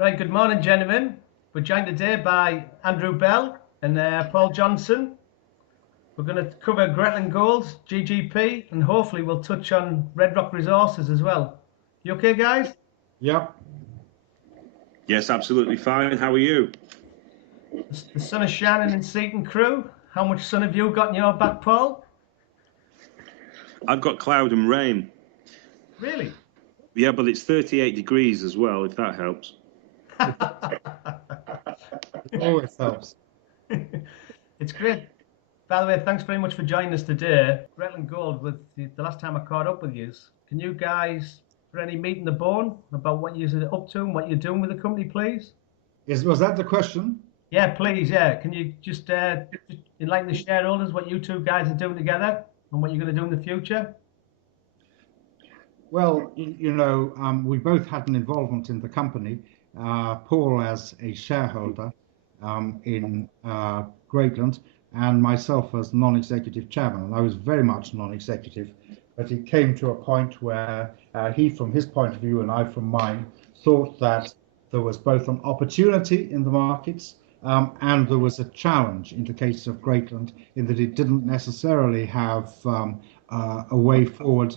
Right, good morning, gentlemen. We're joined today by Andrew Bell and Paul Johnson. We're going to cover Greatland Gold, GGP, and hopefully we'll touch on Red Rock Resources as well. You okay, guys? Yep. Yes, absolutely fine. How are you? The sun is shining in Seaton Crew. How much sun have you got in your back, Paul? I've got cloud and rain. Really? Yeah, but it's 38 degrees as well, if that helps. It always helps. It's great. By the way, thanks very much for joining us today. Greatland Gold, with the last time I caught up with you, can you guys put any meat in the bone about what you're up to and what you're doing with the company, please? Was that the question? Yeah, please, yeah. Can you just enlighten the shareholders what you two guys are doing together and what you're going to do in the future? Well, we both had an involvement in the company. Paul as a shareholder in Greatland, and myself as non-executive chairman. And I was very much non-executive, but it came to a point where he, from his point of view, and I, from mine, thought that there was both an opportunity in the markets and there was a challenge in the case of Greatland in that it didn't necessarily have a way forward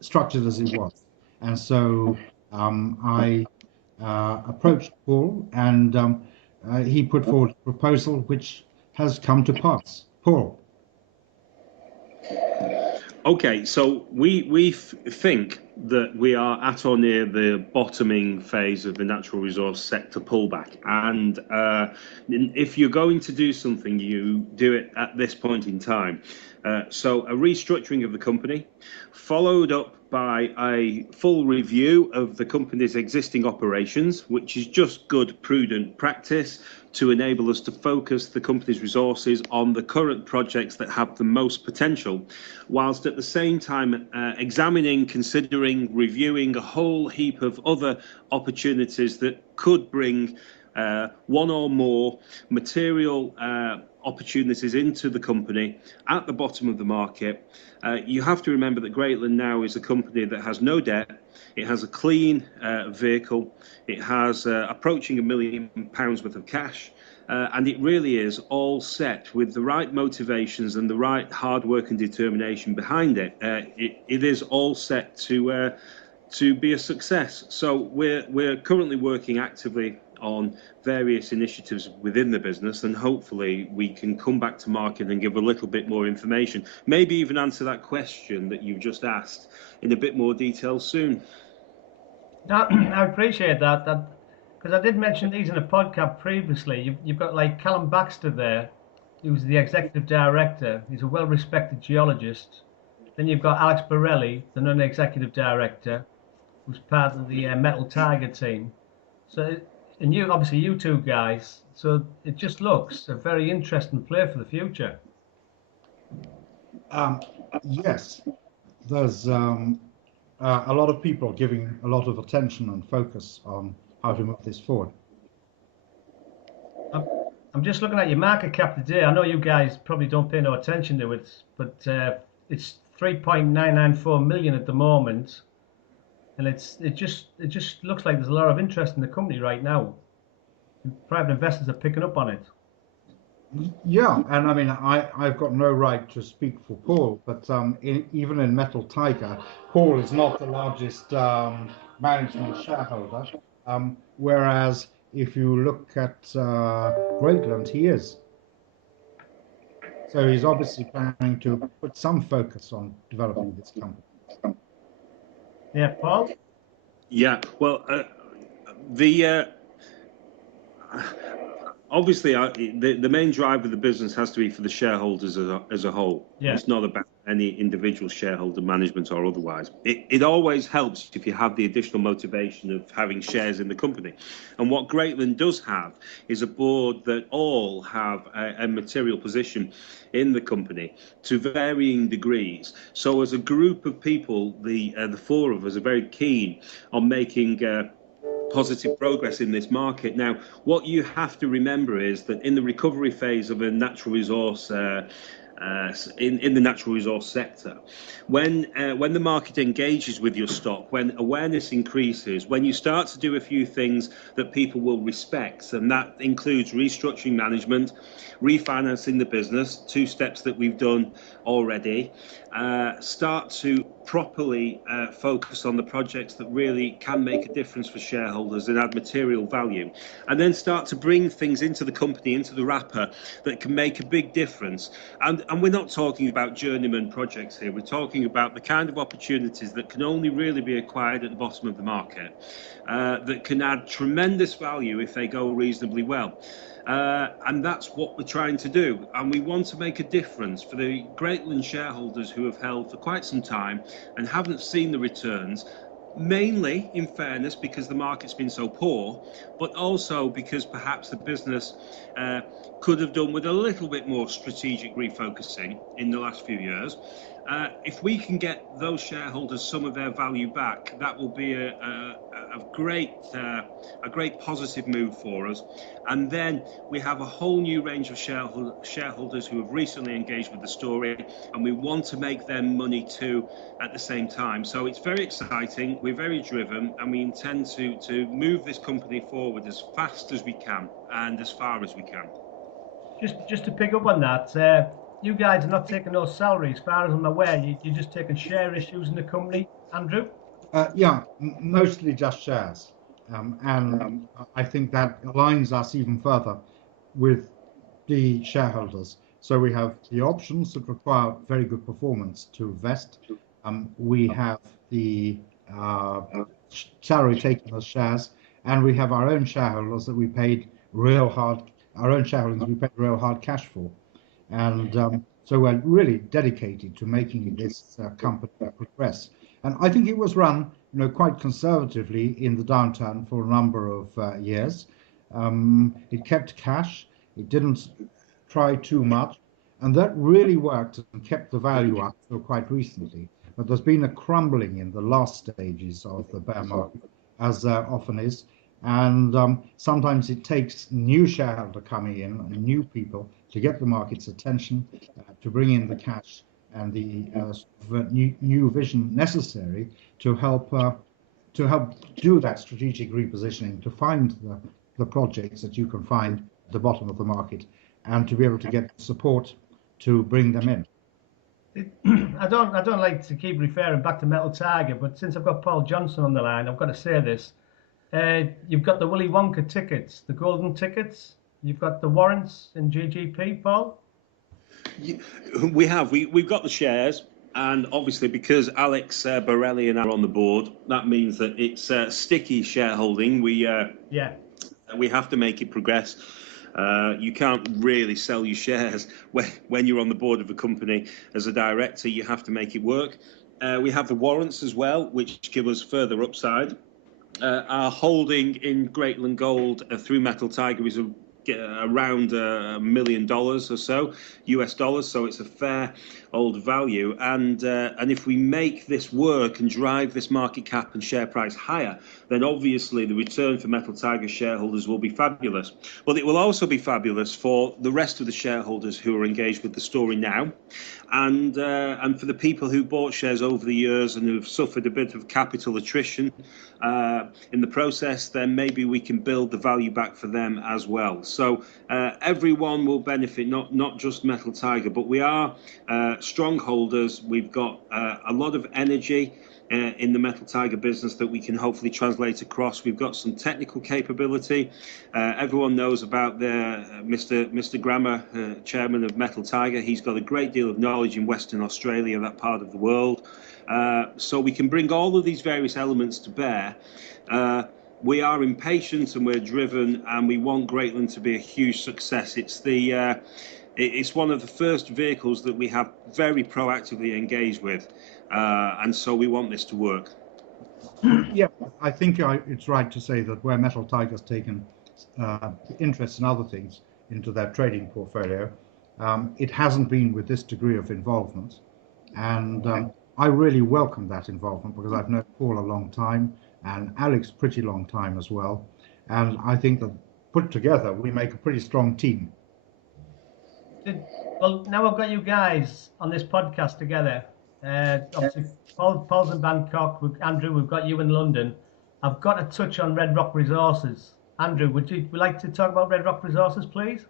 structured as it was. And so I approached Paul, and he put forward a proposal which has come to pass. Paul. Okay, so we think that we are at or near the bottoming phase of the natural resource sector pullback, and if you're going to do something, you do it at this point in time. So a restructuring of the company, followed up by a full review of the company's existing operations, which is just good, prudent practice to enable us to focus the company's resources on the current projects that have the most potential, whilst at the same time examining, considering, reviewing a whole heap of other opportunities that could bring one or more material opportunities into the company at the bottom of the market. You have to remember that Greatland now is a company that has no debt. It has a clean vehicle. It has approaching £1 million worth of cash. And it really is all set with the right motivations and the right hard work and determination behind it. It is all set to be a success. So we're currently working actively on various initiatives within the business, and hopefully we can come back to market and give a little bit more information, maybe even answer that question that you've just asked in a bit more detail soon. I appreciate that because I did mention these in a podcast previously. You've got like Callum Baxter there, who's the executive director. He's a well-respected geologist. Then you've got Alex Borelli, the non-executive director, who's part of the Metal Tiger team. So, and you, obviously, you two guys. So it just looks a very interesting play for the future. Yes, there's a lot of people giving a lot of attention and focus on how to move this forward. I'm just looking at your market cap today. I know you guys probably don't pay no attention to it, but it's 3.994 million at the moment, and it just looks like there's a lot of interest in the company right now. Private investors are picking up on it. Yeah, and I mean, I've got no right to speak for Paul, but even in Metal Tiger, Paul is not the largest management shareholder, whereas if you look at Greatland, he is. So he's obviously planning to put some focus on developing this company. Yeah, Paul? Yeah, well, obviously, the main drive of the business has to be for the shareholders as a whole. Yeah. It's not about any individual shareholder management or otherwise. It always helps if you have the additional motivation of having shares in the company. And what Greatland does have is a board that all have a material position in the company to varying degrees. So as a group of people, the four of us are very keen on making positive progress in this market. Now, what you have to remember is that in the recovery phase of a natural resource in the natural resource sector. When the market engages with your stock, when awareness increases, when you start to do a few things that people will respect, and that includes restructuring management, refinancing the business, 2 steps that we've done already, start to properly focus on the projects that really can make a difference for shareholders and add material value, and then start to bring things into the company, into the wrapper, that can make a big difference. And we're not talking about journeyman projects here. We're talking about the kind of opportunities that can only really be acquired at the bottom of the market, that can add tremendous value if they go reasonably well. And that's what we're trying to do. And we want to make a difference for the Greatland shareholders who have held for quite some time and haven't seen the returns, mainly, in fairness, because the market's been so poor, but also because perhaps the business could have done with a little bit more strategic refocusing in the last few years. If we can get those shareholders some of their value back, that will be a great positive move for us. And then we have a whole new range of shareholders who have recently engaged with the story, and we want to make them money too at the same time. So it's very exciting, we're very driven, and we intend to move this company forward as fast as we can and as far as we can. Just to pick up on that, you guys are not taking those salaries, as far as I'm aware. You're just taking share issues in the company, Andrew? Yeah, mostly just shares. And I think that aligns us even further with the shareholders. So we have the options that require very good performance to vest. We have the salary taken as shares, and we have our own shareholders that we paid real hard, real hard cash for. And so we're really dedicated to making this company progress. And I think it was run, quite conservatively in the downturn for a number of years. It kept cash. It didn't try too much, and that really worked and kept the value up till quite recently. But there's been a crumbling in the last stages of the bear market, as there often is. And sometimes it takes new shareholder coming in and new people to get the market's attention, to bring in the cash and the new vision necessary to help do that strategic repositioning, to find the projects that you can find at the bottom of the market, and to be able to get support to bring them in. I don't like to keep referring back to Metal Tiger, but since I've got Paul Johnson on the line, I've got to say this. You've got the Willy Wonka tickets, the golden tickets. You've got the warrants in GGP, Paul? We've got the shares, and obviously because Alex Borelli and I are on the board, that means that it's sticky shareholding. We have to make it progress. You can't really sell your shares when you're on the board of a company as a director. You have to make it work. We have the warrants as well, which give us further upside. Our holding in Greatland Gold through Metal Tiger is around $1 million or so, US dollars. So it's a fair old value. And if we make this work and drive this market cap and share price higher, then obviously the return for Metal Tiger shareholders will be fabulous. But it will also be fabulous for the rest of the shareholders who are engaged with the story now, and for the people who bought shares over the years and who've suffered a bit of capital attrition in the process. Then maybe we can build the value back for them as well. So everyone will benefit, not just Metal Tiger, but we are strong holders. We've got a lot of energy in the Metal Tiger business that we can hopefully translate across. We've got some technical capability. Everyone knows about Mr. Grammer, chairman of Metal Tiger. He's got a great deal of knowledge in Western Australia, that part of the world. So we can bring all of these various elements to bear. We are impatient and we're driven, and we want Greatland to be a huge success. It's one of the first vehicles that we have very proactively engaged with, and so we want this to work. Yeah, I think it's right to say that where Metal Tiger's taken interest in other things into their trading portfolio, it hasn't been with this degree of involvement. And I really welcome that involvement, because I've known Paul a long time and Alex pretty long time as well. And I think that put together, we make a pretty strong team. Well, now I've got you guys on this podcast together. Obviously, Paul's in Bangkok. Andrew, we've got you in London. I've got to touch on Red Rock Resources. Andrew, would like to talk about Red Rock Resources, please?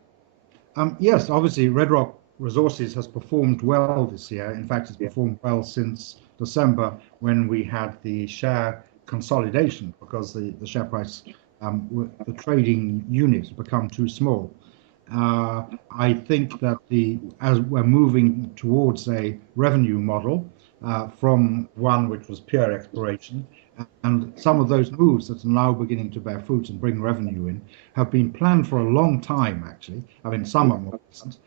Yes, obviously, Red Rock Resources has performed well this year. In fact, it's performed well since December when we had the share consolidation because the share price, the trading unit had become too small. I think that as we're moving towards a revenue model from one which was pure exploration, and some of those moves that are now beginning to bear fruit and bring revenue in have been planned for a long time, actually. I mean, some are more recent.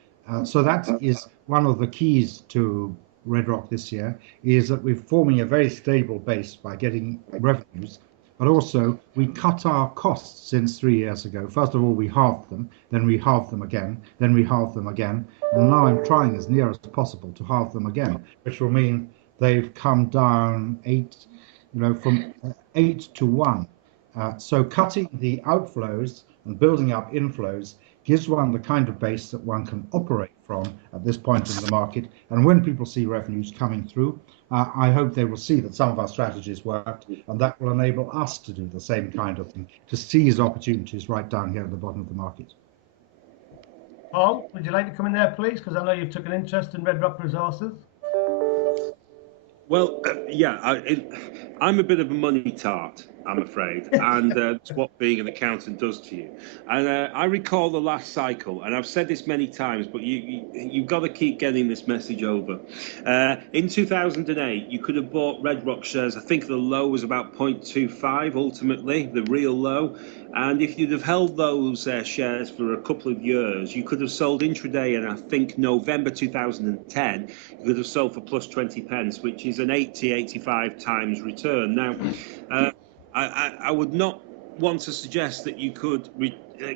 So that is one of the keys to Red Rock this year, is that we're forming a very stable base by getting revenues, but also we cut our costs since 3 years ago. First of all, we halved them, then we halved them again, then we halved them again, and now I'm trying as near as possible to halve them again, which will mean they've come down from 8 to 1. So cutting the outflows and building up inflows gives one the kind of base that one can operate from at this point in the market. And when people see revenues coming through, I hope they will see that some of our strategies worked, and that will enable us to do the same kind of thing, to seize opportunities right down here at the bottom of the market. Paul, would you like to come in there, please? Because I know you've took an interest in Red Rock Resources. Well, yeah, I'm a bit of a money tart, I'm afraid, and it's what being an accountant does to you. And I recall the last cycle, and I've said this many times, but you've got to keep getting this message over. In 2008, you could have bought Red Rock shares. I think the low was about 0.25 ultimately, the real low. And if you'd have held those shares for a couple of years, you could have sold intraday, and I think November 2010, you could have sold for plus 20 pence, which is an 85 times return. Now, I would not want to suggest that you could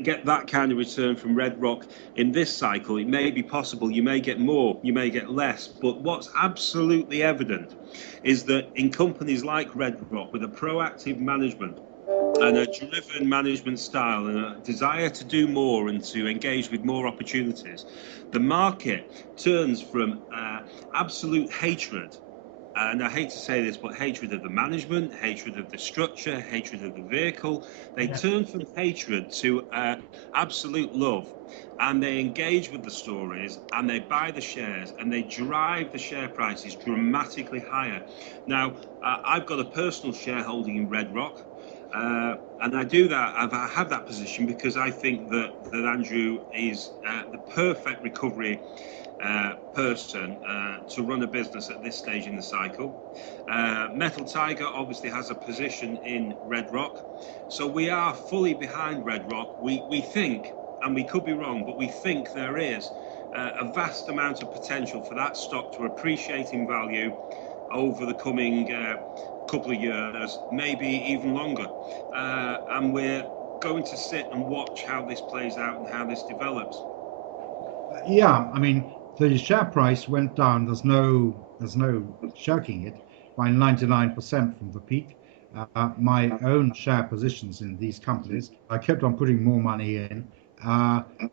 get that kind of return from Red Rock in this cycle. It may be possible, you may get more, you may get less, but what's absolutely evident is that in companies like Red Rock, with a proactive management and a driven management style and a desire to do more and to engage with more opportunities, the market turns from absolute hatred, and I hate to say this, but hatred of the management, hatred of the structure, hatred of the vehicle. They turn from hatred to absolute love, and they engage with the stories, and they buy the shares, and they drive the share prices dramatically higher. Now, I've got a personal shareholding in Red Rock. And I do that. I have that position because I think that Andrew is the perfect recovery person to run a business at this stage in the cycle. Metal Tiger obviously has a position in Red Rock, so we are fully behind Red Rock. We think, and we could be wrong, but we think there is a vast amount of potential for that stock to appreciate in value over the coming couple of years, maybe even longer, and we're going to sit and watch how this plays out and how this develops. Yeah, I mean, the share price went down. There's no shirking it, by 99% from the peak. My own share positions in these companies, I kept on putting more money in,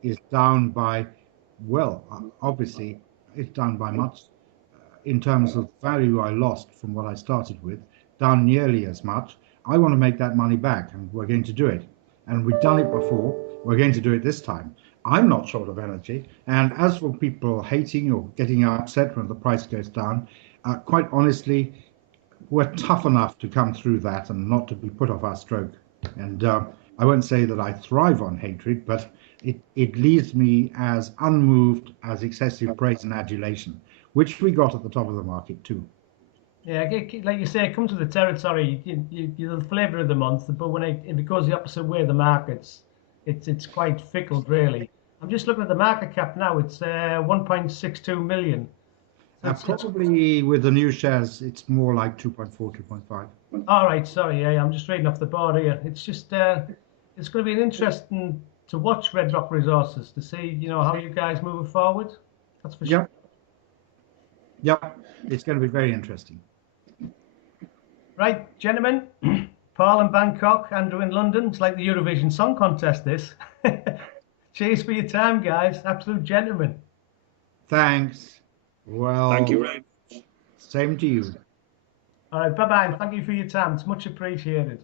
is down by, well, obviously it's down by much in terms of value I lost from what I started with, down nearly as much. I want to make that money back, and we're going to do it. And we've done it before. We're going to do it this time. I'm not short of energy. And as for people hating or getting upset when the price goes down, quite honestly, we're tough enough to come through that and not to be put off our stroke. And I won't say that I thrive on hatred, but it leaves me as unmoved as excessive praise and adulation, which we got at the top of the market too. Yeah, like you say, it comes with the territory. You're the flavour of the month, but when it goes the opposite way, the markets, it's quite fickle, really. I'm just looking at the market cap now. It's 1.62 million. So Probably with the new shares, it's more like 2.4, 2.5. all right, sorry, yeah, I'm just reading off the board here. It's just it's going to be an interesting to watch Red Rock Resources to see, how you guys moving forward. That's for sure. Yeah, it's going to be very interesting. Right, gentlemen, Paul in Bangkok, Andrew in London. It's like the Eurovision Song Contest, this. Cheers for your time, guys. Absolute gentlemen. Thanks. Well, Thank you, Ray. same to you. All right, bye-bye. Thank you for your time. It's much appreciated.